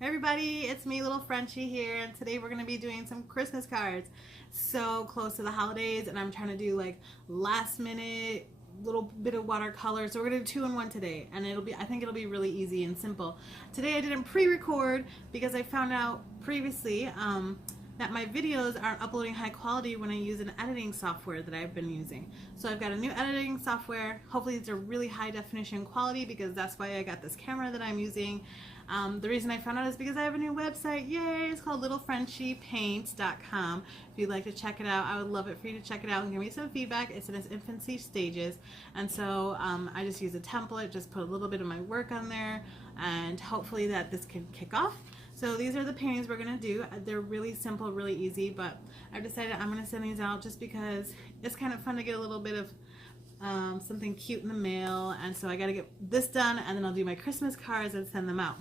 Hey everybody, it's me, little Frenchie here, and today we're going to be doing some Christmas cards. So close to the holidays, and I'm trying to do like last minute little bit of watercolor. So we're going to do 2-in-1 today, and I think it'll be really easy and simple. Today I didn't pre-record because I found out previously that my videos aren't uploading high quality when I use an editing software that I've been using. So I've got a new editing software. Hopefully it's a really high definition quality because that's why I got this camera that I'm using. The reason I found out is because I have a new website. Yay! It's called littlefrenchiepaints.com. If you'd like to check it out, I would love it for you to check it out and give me some feedback. It's in its infancy stages, and so I just use a template, just put a little bit of my work on there, and hopefully that this can kick off. So these are the paintings we're going to do. They're really simple, really easy, but I've decided I'm going to send these out just because it's kind of fun to get a little bit of something cute in the mail, and so I got to get this done, and then I'll do my Christmas cards and send them out.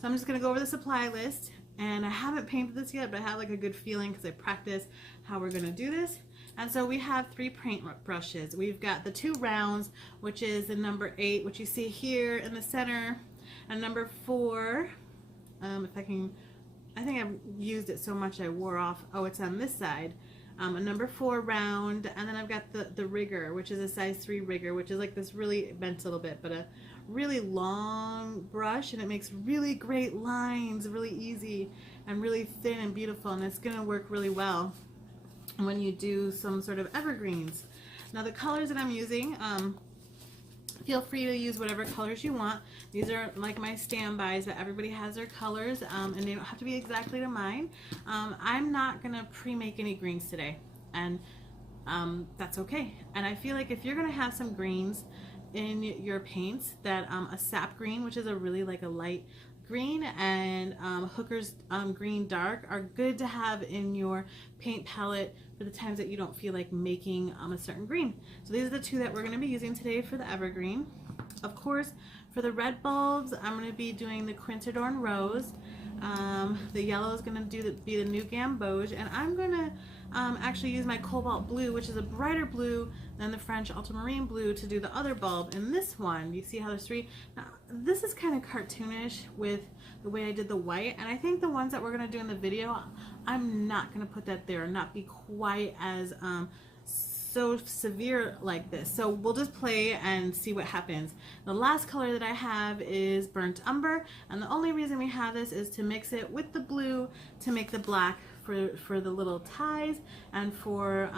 So I'm just going to go over the supply list, and I haven't painted this yet, but I have like a good feeling because I practiced how we're going to do this. And so we have 3 paint brushes. We've got the 2 rounds, which is the number 8, which you see here in the center, and number 4. If I can, I think I've used it so much I wore off. Oh, it's on this side. A number 4 round, and then I've got the rigger, which is a size 3 rigger, which is like this really bent a little bit, but a really long brush, and it makes really great lines, really easy and really thin and beautiful, and it's going to work really well when you do some sort of evergreens. Now the colors that I'm using, feel free to use whatever colors you want. These are like my standbys, but everybody has their colors, and they don't have to be exactly to mine. I'm not going to pre-make any greens today, and that's okay. And I feel like if you're going to have some greens in your paints, that a sap green, which is a really like a light green, and Hooker's green dark are good to have in your paint palette for the times that you don't feel like making a certain green. So these are the 2 that we're going to be using today for the evergreen. Of course, for the red bulbs, I'm going to be doing the Quincadore Rose. The yellow is going to be the new Gamboge, and I'm going to actually use my Cobalt Blue, which is a brighter blue than the French ultramarine blue, to do the other bulb. In this one, you see how there's 3. Now, this is kind of cartoonish with the way I did the white, and I think the ones that we're going to do in the video, I'm not going to put that there, not be quite as so severe like this. So we'll just play and see what happens. The last color that I have is burnt umber, and the only reason we have this is to mix it with the blue to make the black for the little ties and for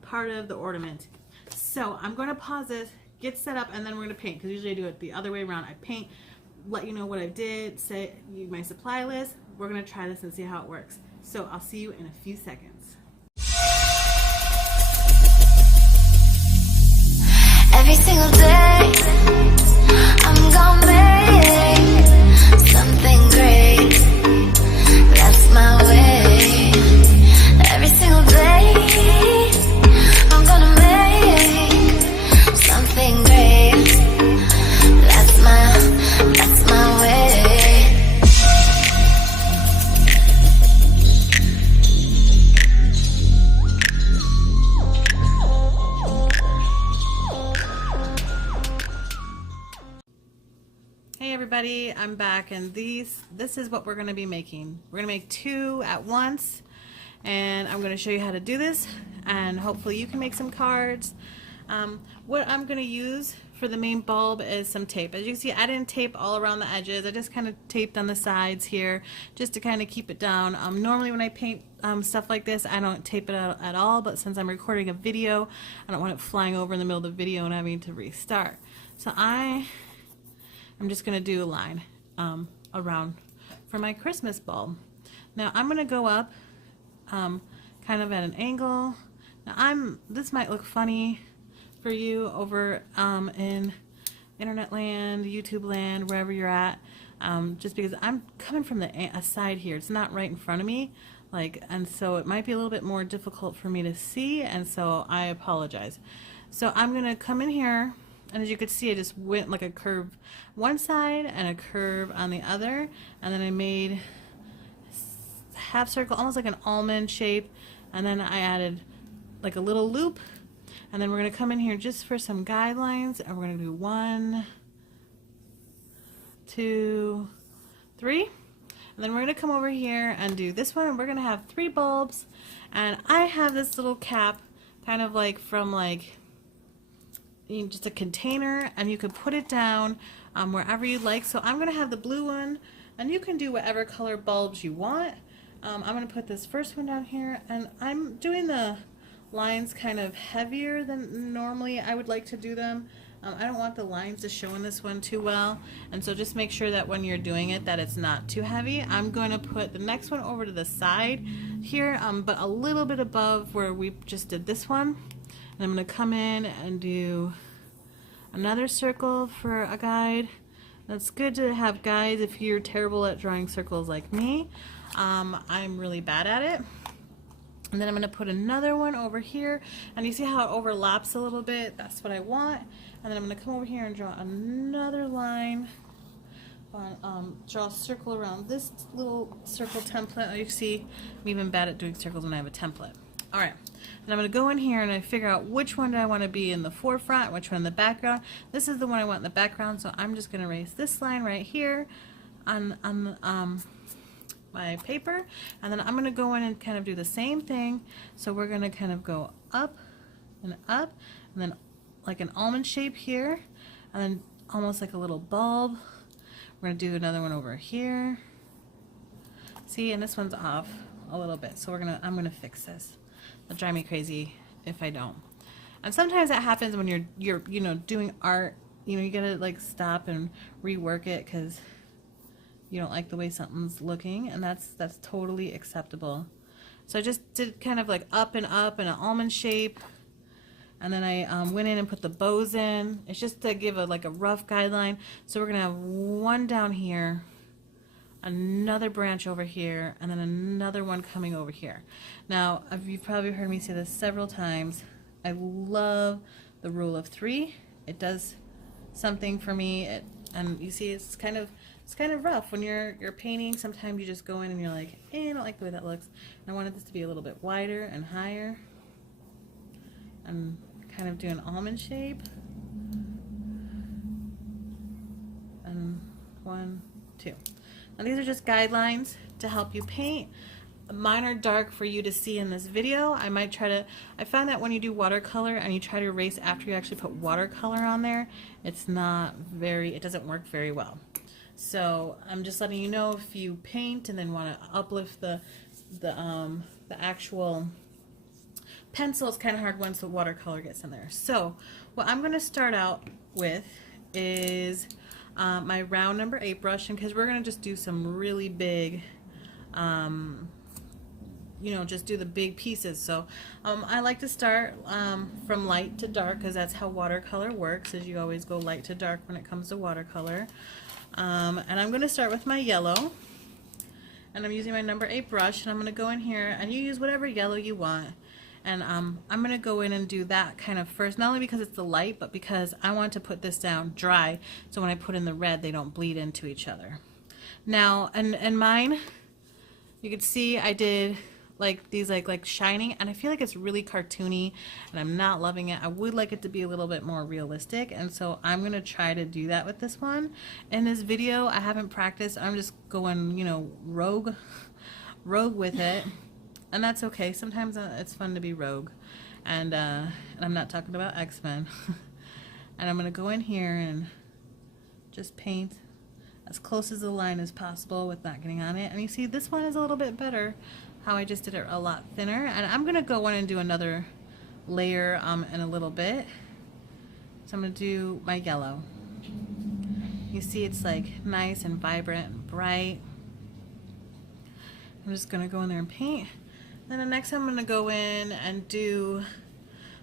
part of the ornament. So I'm going to pause this, get set up, and then we're going to paint, because usually I do it the other way around. I paint, let you know what I did, say my supply list. We're going to try this and see how it works. So I'll see you in a few seconds. Every single day I'm gonna make something great. That's my way. Every single day I'm gonna make something great. That's my way. Hey everybody, I'm back, and this is what we're going to be making. We're going to make 2 at once, and I'm going to show you how to do this, and hopefully you can make some cards. What I'm going to use for the main bulb is some tape. As you can see, I didn't tape all around the edges. I just kind of taped on the sides here just to kind of keep it down. Normally when I paint stuff like this, I don't tape it out at all, but since I'm recording a video, I don't want it flying over in the middle of the video and having to restart. So I'm just going to do a line around for my Christmas bulb. Now I'm going to go up kind of at an angle. Now this might look funny for you over in internet land, YouTube land, wherever you're at, just because I'm coming from the side here. It's not right in front of me, and so it might be a little bit more difficult for me to see, and so I apologize. So I'm going to come in here, and as you can see, I just went like a curve one side and a curve on the other, and then I made half circle, almost like an almond shape, and then I added like a little loop, and then we're going to come in here just for some guidelines, and we're going to do 1, 2, 3, And then we're going to come over here and do this one, and we're going to have 3 bulbs. And I have this little cap, kind of like from like just a container, and you could put it down wherever you like. So I'm going to have the blue one, and you can do whatever color bulbs you want. I'm going to put this first one down here, and I'm doing the lines kind of heavier than normally I would like to do them. I don't want the lines to show in this one too well, and so just make sure that when you're doing it that it's not too heavy. I'm going to put the next one over to the side here, but a little bit above where we just did this one. And I'm going to come in and do another circle for a guide. That's good to have guides if you're terrible at drawing circles like me. I'm really bad at it. And then I'm going to put another one over here, and you see how it overlaps a little bit? That's what I want. And then I'm going to come over here and draw another line, draw a circle around this little circle template. You see, I'm even bad at doing circles when I have a template. Alright, and I'm going to go in here and I figure out which one do I want to be in the forefront, which one in the background. This is the one I want in the background, so I'm just going to erase this line right here on my paper, and then I'm going to go in and kind of do the same thing. So we're going to kind of go up, and then like an almond shape here, and then almost like a little bulb. We're going to do another one over here. See, and this one's off a little bit, so I'm going to fix this. It'll drive me crazy if I don't. And sometimes that happens when you're doing art. You gotta like stop and rework it because you don't like the way something's looking, and that's totally acceptable. So I just did kind of like up and an almond shape, and then I went in and put the bows in. It's just to give like a rough guideline. So we're gonna have one down here, another branch over here, and then another one coming over here. Now, you've probably heard me say this several times. I love the rule of 3. It does something for me. And you see, it's kind of rough when you're painting. Sometimes you just go in and you're like, I don't like the way that looks. And I wanted this to be a little bit wider and higher, and kind of do an almond shape. And 1, 2. Now these are just guidelines to help you paint. Mine are dark for you to see in this video. I found that when you do watercolor and you try to erase after you actually put watercolor on there, it doesn't work very well. So I'm just letting you know, if you paint and then want to uplift the actual pencil, it's kind of hard once the watercolor gets in there. So what I'm going to start out with is my round number 8 brush, and because we're going to just do some really big, just do the big pieces. So I like to start from light to dark, because that's how watercolor works, is you always go light to dark when it comes to watercolor. And I'm going to start with my yellow, and I'm using my number 8 brush, and I'm going to go in here, and you use whatever yellow you want. And I'm going to go in and do that kind of first, not only because it's the light, but because I want to put this down dry, so when I put in the red, they don't bleed into each other. Now, and mine, you can see I did like these like shining, and I feel like it's really cartoony, and I'm not loving it. I would like it to be a little bit more realistic, and so I'm going to try to do that with this one. In this video, I haven't practiced. I'm just going, rogue with it. And that's okay. Sometimes it's fun to be rogue. And I'm not talking about X-Men. And I'm going to go in here and just paint as close as the line as possible with not getting on it. And you see, this one is a little bit better, how I just did it a lot thinner. And I'm going to go in and do another layer in a little bit. So I'm going to do my yellow. You see, it's like nice and vibrant and bright. I'm just going to go in there and paint. Then the next I'm going to go in and do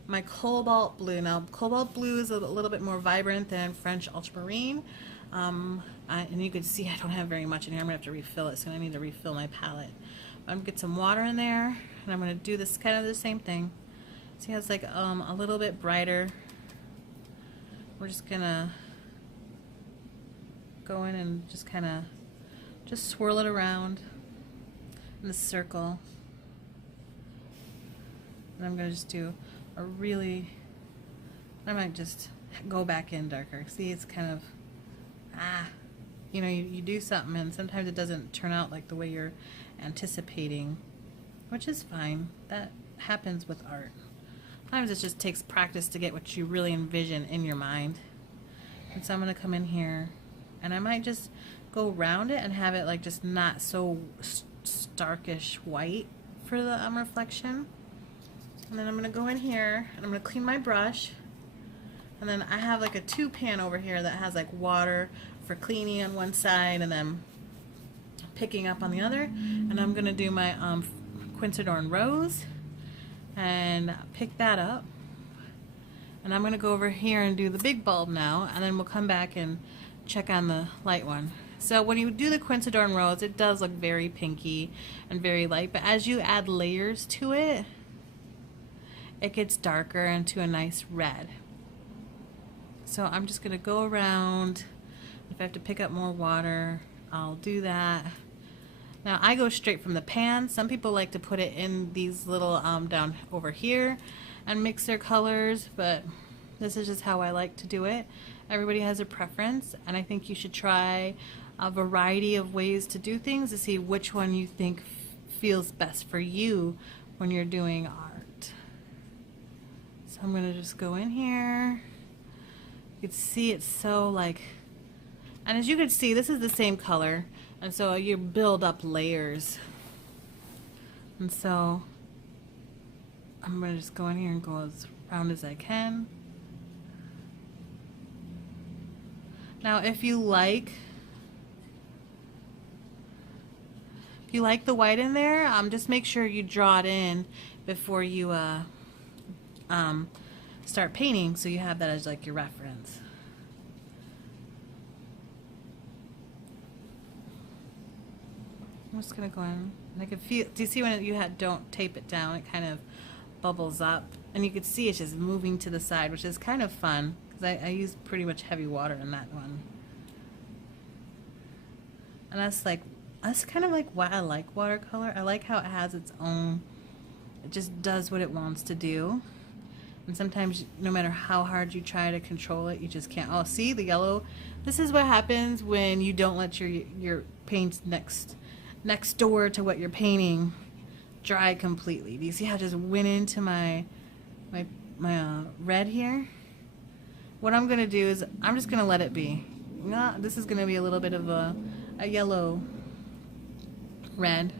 my Cobalt Blue. Now, Cobalt Blue is a little bit more vibrant than French Ultramarine. And you can see I don't have very much in here. I'm going to have to refill it, so I need to refill my palette. I'm going to get some water in there, and I'm going to do this kind of the same thing. See how it's like a little bit brighter. We're just going to go in and just kind of just swirl it around in a circle. And I'm going to just do a really, I might just go back in darker. See, it's kind of, you know, you do something and sometimes it doesn't turn out like the way you're anticipating, which is fine. That happens with art. Sometimes it just takes practice to get what you really envision in your mind. And so I'm going to come in here and I might just go around it and have it like just not so starkish white for the reflection. And then I'm going to go in here and I'm going to clean my brush. And then I have like a 2-pan over here that has like water for cleaning on one side and then picking up on the other. And I'm going to do my Quincadore Rose and pick that up. And I'm going to go over here and do the big bulb now, and then we'll come back and check on the light one. So when you do the Quincadore Rose, it does look very pinky and very light, but as you add layers to it, it gets darker into a nice red. So I'm just going to go around. If I have to pick up more water, I'll do that. Now I go straight from the pan. Some people like to put it in these little down over here and mix their colors, but this is just how I like to do it. Everybody has a preference, and I think you should try a variety of ways to do things to see which one you think feels best for you when you're doing art. So I'm going to just go in here. You can see it's so like, and as you can see, this is the same color, and so you build up layers. And so I'm going to just go in here and go as round as I can. Now if you like the white in there, just make sure you draw it in before you start painting, so you have that as like your reference. I'm just gonna go in, and I can feel. Do you see when you don't tape it down? It kind of bubbles up, and you can see it's just moving to the side, which is kind of fun because I use pretty much heavy water in that one. And that's kind of like why I like watercolor. I like how it has its own. It just does what it wants to do. And sometimes, no matter how hard you try to control it, you just can't. Oh, see the yellow? This is what happens when you don't let your paints next door to what you're painting dry completely. Do you see how it just went into my red here? What I'm gonna do is I'm just gonna let it be. This is gonna be a little bit of a yellow red,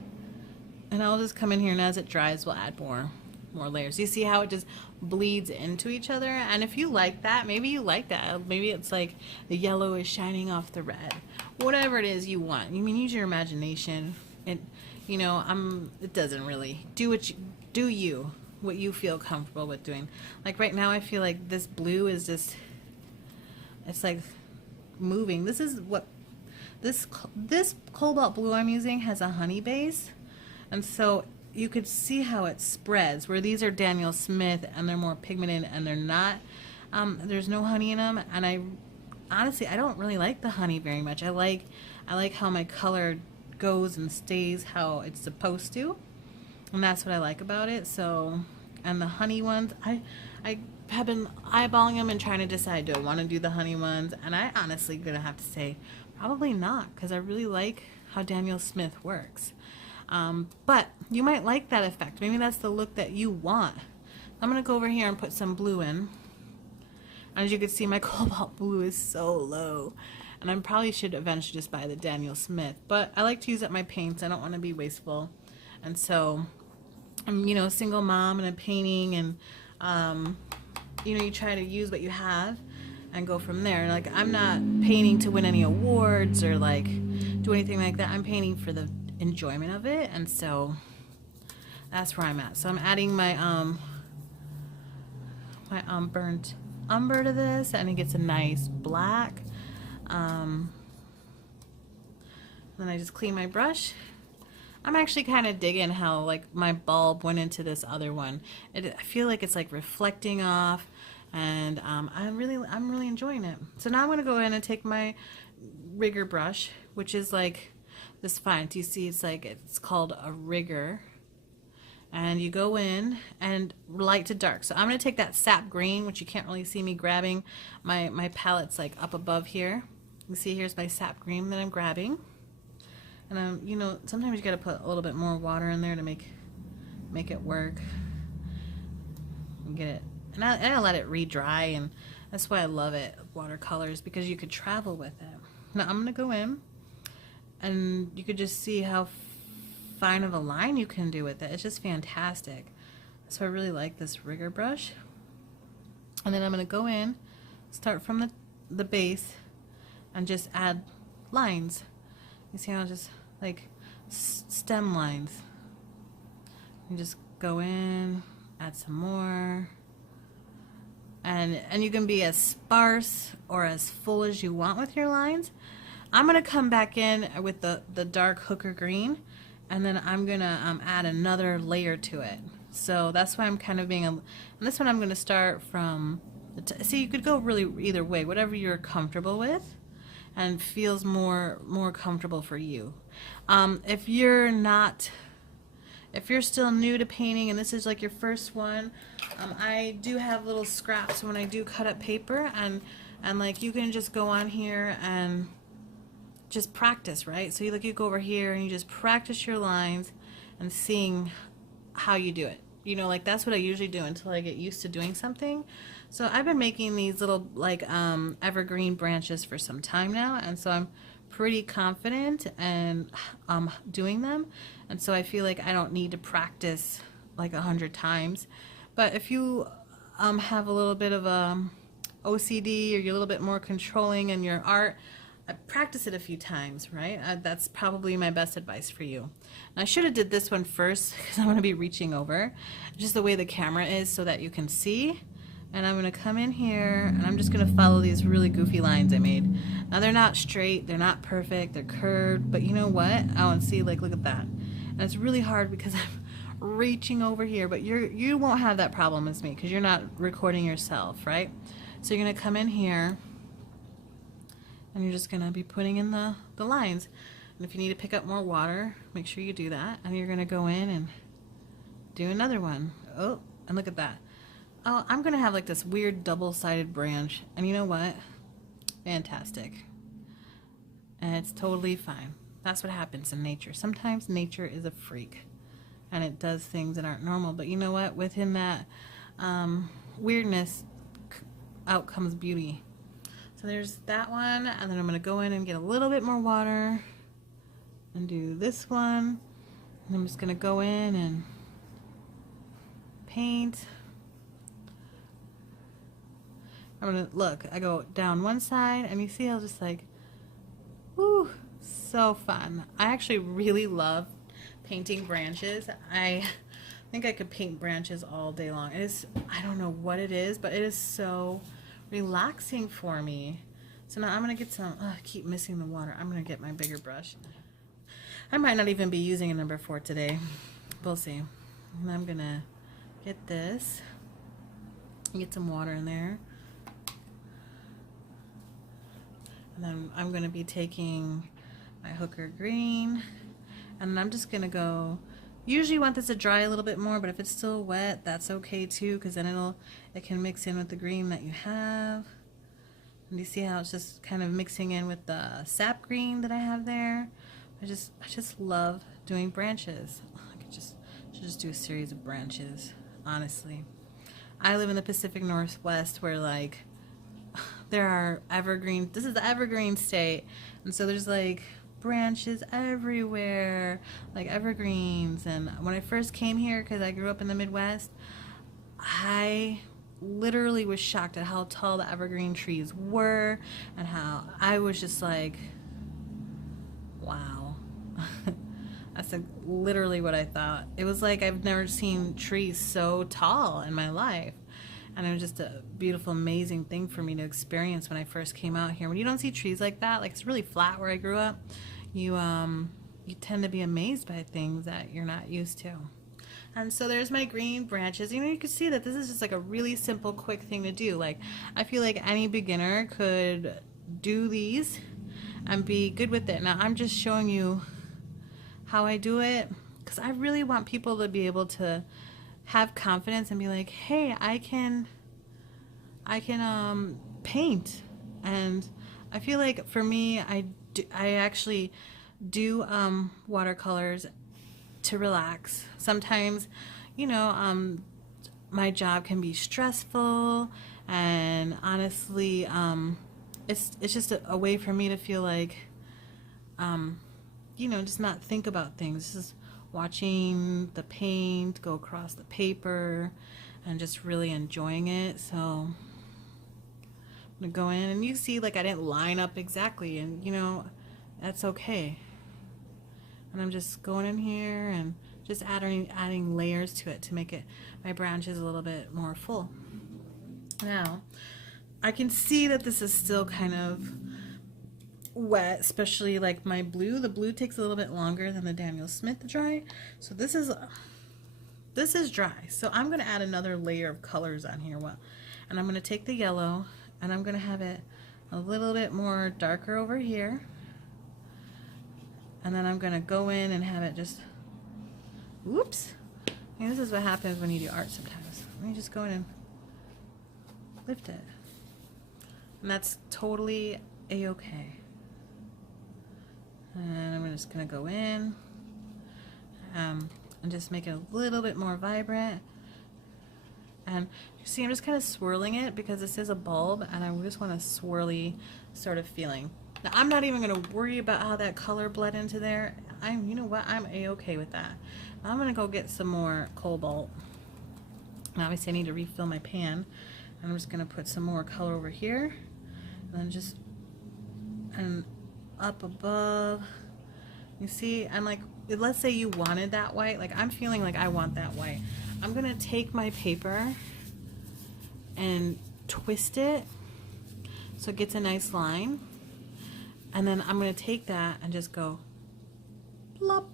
and I'll just come in here, and as it dries, we'll add more layers. You see how it just bleeds into each other? And if you like that, maybe you like that. Maybe it's like the yellow is shining off the red. Whatever it is you want. You mean, use your imagination. It, you know, it doesn't really do what you feel comfortable with doing. Like right now, I feel like this blue is just, it's like moving. This is what this Cobalt Blue I'm using has a honey base, and so you could see how it spreads, where these are Daniel Smith and they're more pigmented and they're not, there's no honey in them. And honestly, I don't really like the honey very much. I like how my color goes and stays how it's supposed to, and that's what I like about it. So, and the honey ones, I have been eyeballing them and trying to decide, do I want to do the honey ones? And I honestly gonna have to say probably not, because I really like how Daniel Smith works. But you might like that effect. Maybe that's the look that you want. I'm going to go over here and put some blue in. As you can see, my Cobalt Blue is so low. And I probably should eventually just buy the Daniel Smith. But I like to use up my paints. I don't want to be wasteful. And so, I'm, you know, a single mom and a painting. And, you know, you try to use what you have and go from there. Like, I'm not painting to win any awards or, like, do anything like that. I'm painting for the enjoyment of it, and so that's where I'm at. So I'm adding my burnt umber to this, and it gets a nice black. Then I just clean my brush. I'm actually kind of digging how like my bulb went into this other one. I feel like it's like reflecting off, and I'm really enjoying it. So now I'm gonna go in and take my rigger brush, which is like this fine. Do you see it's called a rigger, and you go in and light to dark. So I'm going to take that Sap Green, which you can't really see me grabbing. My palette's like up above here, You see here's my Sap Green that I'm grabbing. And you know, sometimes you gotta put a little bit more water in there to make it work. And get it. And I let it re-dry, and that's why I love it, watercolors, because you could travel with it. Now I'm gonna go in, and you could just see how fine of a line you can do with it. It's just fantastic. So I really like this rigger brush. And then I'm gonna go in, start from the base, and just add lines. You see how just like stem lines. You just go in, add some more, and you can be as sparse or as full as you want with your lines. I'm gonna come back in with the dark hooker green, and then I'm gonna add another layer to it. So that's why I'm kind of being and this one I'm gonna start from see, you could go really either way, whatever you're comfortable with and feels more comfortable for you. If you're still new to painting and this is like your first one, I do have little scraps when I do cut up paper, and like you can just go on here and just practice, right? So you go over here and you just practice your lines and seeing how you do it. You know, like that's what I usually do until I get used to doing something. So I've been making these little like evergreen branches for some time now, and so I'm pretty confident and doing them, and so I feel like I don't need to practice like 100 times. But if you have a little bit of OCD, or you're a little bit more controlling in your art, practice it a few times, right? That's probably my best advice for you. And I should have did this one first because I'm going to be reaching over, just the way the camera is so that you can see. And I'm going to come in here and I'm just going to follow these really goofy lines I made. Now they're not straight, they're not perfect, they're curved, but you know what? I want to see, like, look at that. And it's really hard because I'm reaching over here, but you won't have that problem as me because you're not recording yourself, right? So you're going to come in here and you're just going to be putting in the lines. And if you need to pick up more water, make sure you do that. And you're going to go in and do another one. Oh, and look at that. Oh, I'm going to have like this weird double-sided branch. And you know what? Fantastic. And it's totally fine. That's what happens in nature. Sometimes nature is a freak. And it does things that aren't normal. But you know what? Within that weirdness, out comes beauty. So there's that one. And then I'm going to go in and get a little bit more water. And do this one. And I'm just going to go in and paint. I'm gonna look, I go down one side and you see how just like, whoo, so fun. I actually really love painting branches. I think I could paint branches all day long. It is, I don't know what it is, but it is so relaxing for me. So now I'm gonna get some, I keep missing the water. I'm gonna get my bigger brush. I might not even be using a number 4 today. We'll see. And I'm gonna get this, get some water in there. And then I'm going to be taking my hooker green, and I'm just going to go, usually you want this to dry a little bit more, but if it's still wet, that's okay too, because then it can mix in with the green that you have. And you see how it's just kind of mixing in with the sap green that I have there. I just love doing branches. I should just do a series of branches, honestly. I live in the Pacific Northwest where like there are evergreen, this is the evergreen state, and so there's like branches everywhere, like evergreens. And when I first came here, because I grew up in the Midwest, I literally was shocked at how tall the evergreen trees were, and how I was just like, wow. That's like literally what I thought. It was like I've never seen trees so tall in my life. And it was just a beautiful, amazing thing for me to experience when I first came out here. When you don't see trees like that, like it's really flat where I grew up, you tend to be amazed by things that you're not used to. And so there's my green branches. You know, you can see that this is just like a really simple, quick thing to do. Like, I feel like any beginner could do these and be good with it. Now, I'm just showing you how I do it because I really want people to be able to have confidence and be like, hey, I can paint, and I feel like for me, I actually do watercolors to relax. Sometimes, you know, my job can be stressful, and honestly, it's just a way for me to feel like, you know, just not think about things. Just watching the paint go across the paper and just really enjoying it. So I'm gonna go in, and you see, like, I didn't line up exactly, and you know, that's okay. And I'm just going in here and just adding layers to it to make it my branches a little bit more full. Now, I can see that this is still kind of wet, especially like my blue. The blue takes a little bit longer than the Daniel Smith to dry. So this is dry. So I'm going to add another layer of colors on here. Well, and I'm going to take the yellow and I'm going to have it a little bit more darker over here. And then I'm going to go in and have it just, whoops. And this is what happens when you do art sometimes. Let me just go in and lift it. And that's totally a-okay. And I'm just going to go in and just make it a little bit more vibrant. And you see, I'm just kind of swirling it because this is a bulb, and I just want a swirly sort of feeling. Now, I'm not even going to worry about how that color bled into there. You know what? I'm a-okay with that. I'm going to go get some more cobalt. Now, obviously, I need to refill my pan. And I'm just going to put some more color over here. And then just, and up above. You see, I'm like, let's say you wanted that white. Like, I'm feeling like I want that white. I'm going to take my paper and twist it so it gets a nice line. And then I'm going to take that and just go plop.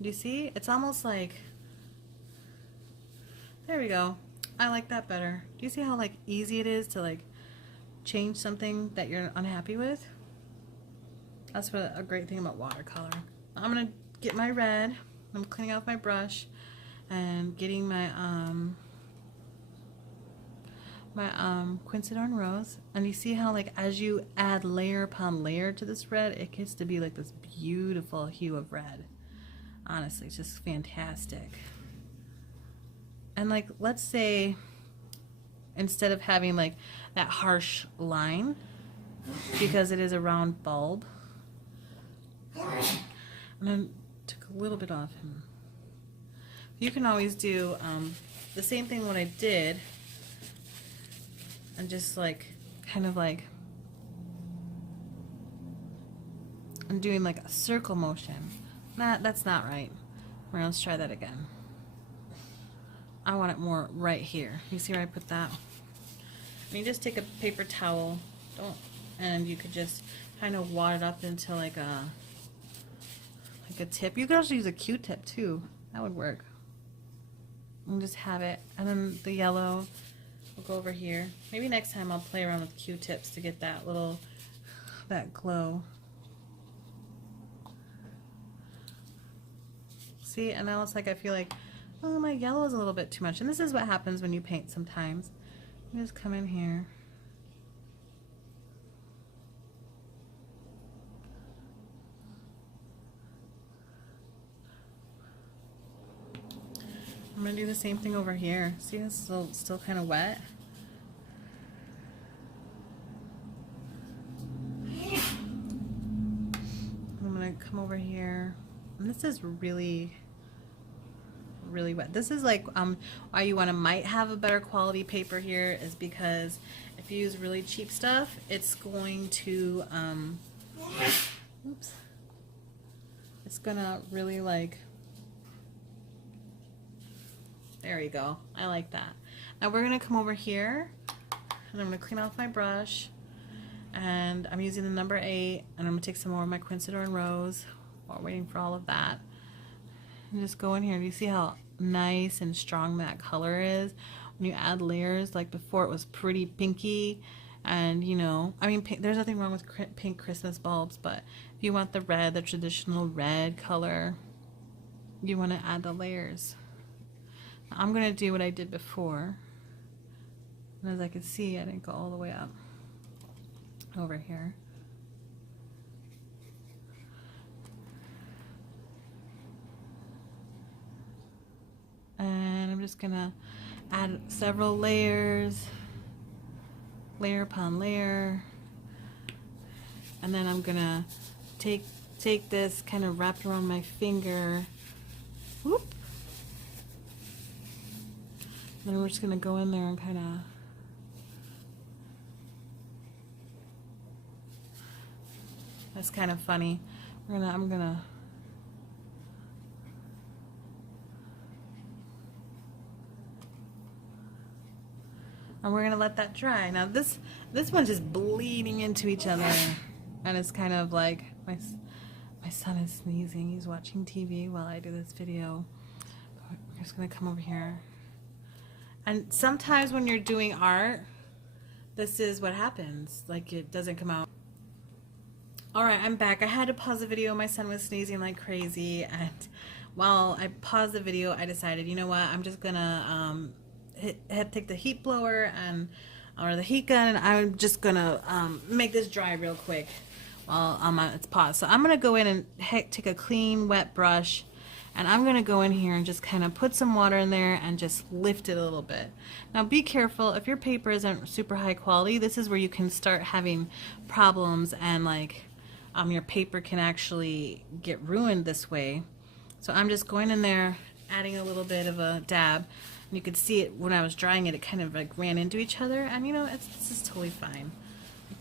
Do you see? It's almost like, there we go. I like that better. Do you see how like easy it is to like change something that you're unhappy with? That's what a great thing about watercolor. I'm going to get my red. I'm cleaning off my brush and getting my Quincadore Rose, and you see how like as you add layer upon layer to this red, it gets to be like this beautiful hue of red. Honestly, it's just fantastic. And like, let's say instead of having like that harsh line, because it is a round bulb, and then took a little bit off him. You can always do the same thing what I did, and just like kind of like I'm doing like a circle motion. That's not right. All right, let's try that again. I want it more right here. You see where I put that? And you just take a paper towel, and you could just kind of wad it up into like a tip. You could also use a Q-tip too. That would work. And just have it, and then the yellow will go over here. Maybe next time I'll play around with Q-tips to get that glow. See, and now it's like I feel like, oh, my yellow is a little bit too much. And this is what happens when you paint sometimes. You just come in here. I'm going to do the same thing over here. See, it's still kind of wet. I'm going to come over here. And this is really wet. This is like why you might have a better quality paper here is because if you use really cheap stuff, it's going to oops, it's gonna really like, there you go. I like that. Now we're gonna come over here and I'm gonna clean off my brush, and I'm using the number 8, and I'm gonna take some more of my Quincadore Rose while waiting for all of that. And just go in here, and you see how nice and strong that color is when you add layers. Like before it was pretty pinky, and you know, I mean, there's nothing wrong with pink Christmas bulbs, but if you want the red, the traditional red color, you want to add the layers. Now, I'm going to do what I did before, and as I can see, I didn't go all the way up. over here. And I'm just gonna add several layers, layer upon layer, and then I'm gonna take this, kind of wrap it around my finger. Whoop. Then we're just gonna go in there and kind of that's kind of funny. I'm gonna and we're gonna let that dry. Now this one's just bleeding into each other, and it's kind of like my son is sneezing. He's watching TV while I do this video. I'm just gonna come over here. And sometimes when you're doing art, this is what happens. Like, it doesn't come out. Alright, I'm back. I had to pause the video. My son was sneezing like crazy, and while I paused the video, I decided, you know what, I'm just gonna take the heat blower or the heat gun, and I'm just gonna make this dry real quick while it's paused. So I'm gonna go in and take a clean, wet brush, and I'm gonna go in here and just kind of put some water in there and just lift it a little bit. Now be careful, if your paper isn't super high quality, this is where you can start having problems, and like your paper can actually get ruined this way. So I'm just going in there, adding a little bit of a dab, and you could see it when I was drying it, it kind of like ran into each other, and you know, this is totally fine.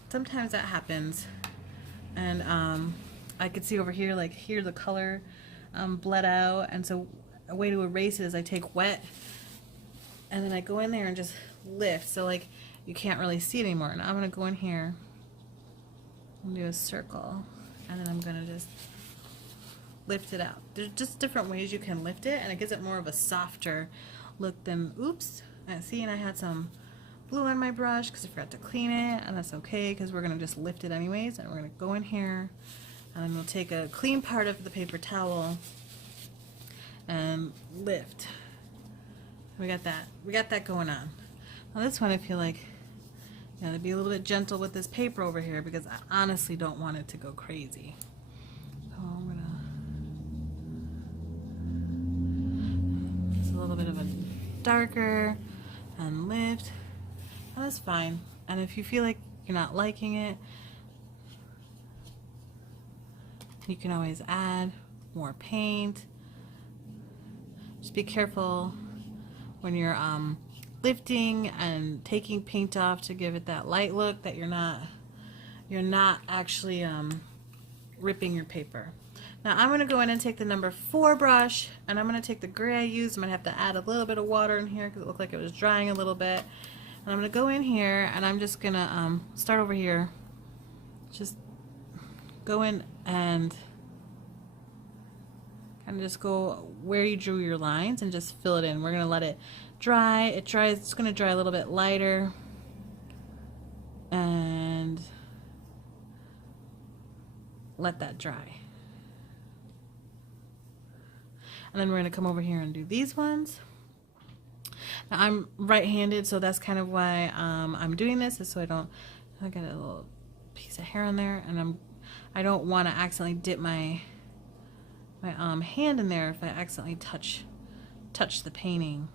Sometimes that happens. And I could see over here, like here the color bled out, and so a way to erase it is I take wet and then I go in there and just lift, so like you can't really see it anymore. And I'm gonna go in here and do a circle, and then I'm gonna just lift it out. There's just different ways you can lift it, and it gives it more of a softer look than, oops, see, and I had some blue on my brush because I forgot to clean it, and that's okay because we're gonna just lift it anyways. And we're gonna go in here, and then we'll take a clean part of the paper towel and lift. We got that going on. Now this one, I feel like, you know, to be a little bit gentle with this paper over here, because I honestly don't want it to go crazy. So I'm gonna, it's a little bit of a darker, and lift, and that's fine. And if you feel like you're not liking it, you can always add more paint. Just be careful when you're lifting and taking paint off to give it that light look, that you're not actually ripping your paper. Now I'm going to go in and take the number 4 brush, and I'm going to take the gray I used. I'm going to have to add a little bit of water in here because it looked like it was drying a little bit. And I'm going to go in here, and I'm just going to start over here. Just go in and kind of just go where you drew your lines and just fill it in. We're going to let it dry. It's going to dry a little bit lighter, and let that dry. And then we're going to come over here and do these ones. Now I'm right-handed, so that's kind of why I'm doing this, is so I got a little piece of hair on there, and I don't want to accidentally dip my hand in there if I accidentally touch the painting.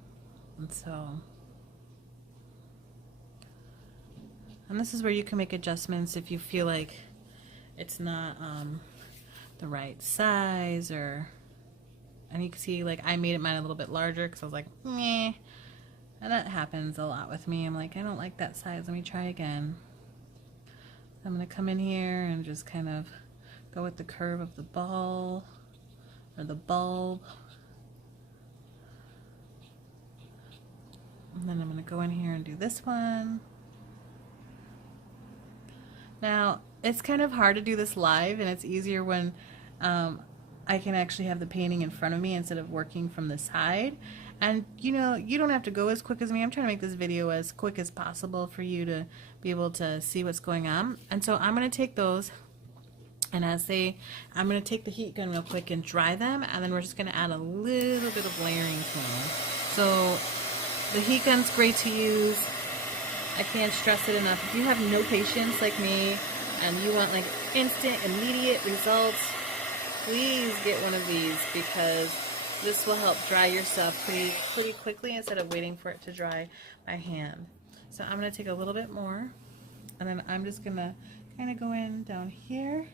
And this is where you can make adjustments if you feel like it's not the right size, and you can see, like, I made mine a little bit larger because I was like, meh. And that happens a lot with me. I'm like, I don't like that size. Let me try again. I'm going to come in here and just kind of go with the curve of the ball or the bulb. And then I'm going to go in here and do this one. Now, it's kind of hard to do this live, and it's easier when I can actually have the painting in front of me instead of working from the side. And you know, you don't have to go as quick as me. I'm trying to make this video as quick as possible for you to be able to see what's going on. And so I'm going to take those, and I'm going to take the heat gun real quick and dry them, and then we're just going to add a little bit of layering to them. So the heat gun's great to use. I can't stress it enough. If you have no patience like me, and you want like instant, immediate results, please get one of these, because this will help dry your stuff pretty quickly instead of waiting for it to dry by hand. So I'm going to take a little bit more, and then I'm just going to kind of go in down here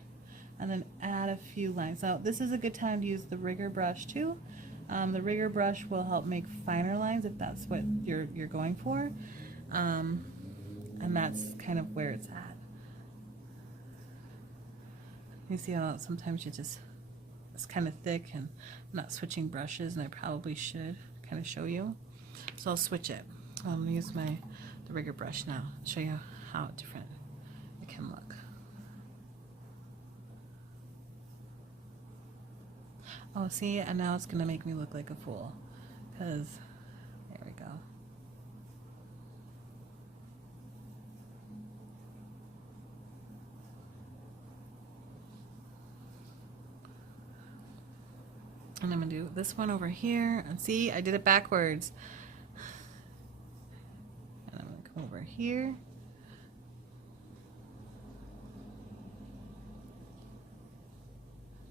and then add a few lines. Now this is a good time to use the rigger brush too. The rigger brush will help make finer lines if that's what you're going for, and that's kind of where it's at. You see how sometimes it's kind of thick, and I'm not switching brushes, and I probably should kind of show you. So I'll switch it. I'm gonna use the rigger brush now, show you how different it can look. Oh, see, and now it's gonna make me look like a fool, because there we go. And I'm gonna do this one over here, and see, I did it backwards. And I'm gonna come over here.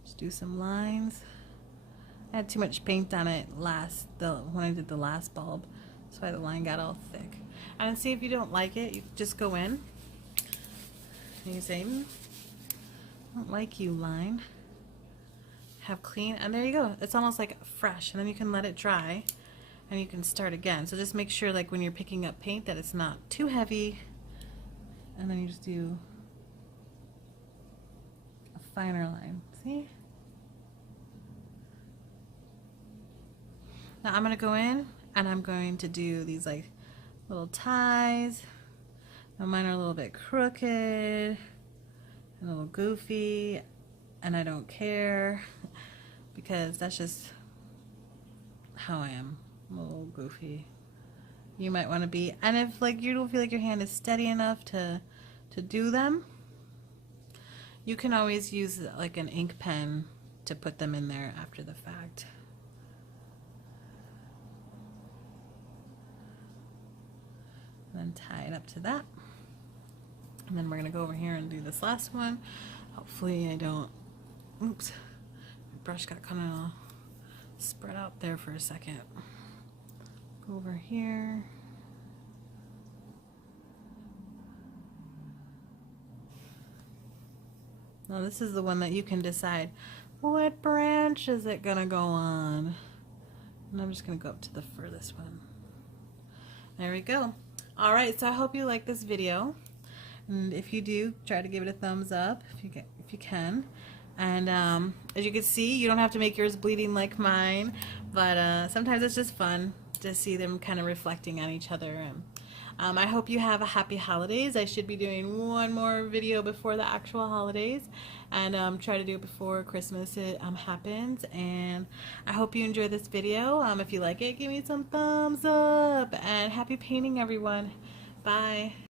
Just do some lines. I had too much paint on it when I did the last bulb, that's why the line got all thick. And see, if you don't like it, you just go in and you say, I don't like you, line. Have clean, and there you go. It's almost like fresh, and then you can let it dry and you can start again. So just make sure, like when you're picking up paint, that it's not too heavy, and then you just do a finer line. See? Now I'm going to go in and I'm going to do these like little ties. Now mine are a little bit crooked and a little goofy, and I don't care because that's just how I am. I'm a little goofy. You might want to be, and if like you don't feel like your hand is steady enough to do them, you can always use like an ink pen to put them in there after the fact. And then tie it up to that, and then we're gonna go over here and do this last one. Hopefully I don't, oops, my brush got kind of spread out there for a second. Go over here. Now this is the one that you can decide what branch is it gonna go on, and I'm just gonna go up to the furthest one. There we go. Alright, so I hope you like this video, and if you do, try to give it a thumbs up if you can. And as you can see, you don't have to make yours bleeding like mine, but sometimes it's just fun to see them kind of reflecting on each other. And I hope you have a happy holidays. I should be doing one more video before the actual holidays, and try to do it before Christmas happens. And I hope you enjoy this video. If you like it, give me some thumbs up, and happy painting, everyone. Bye.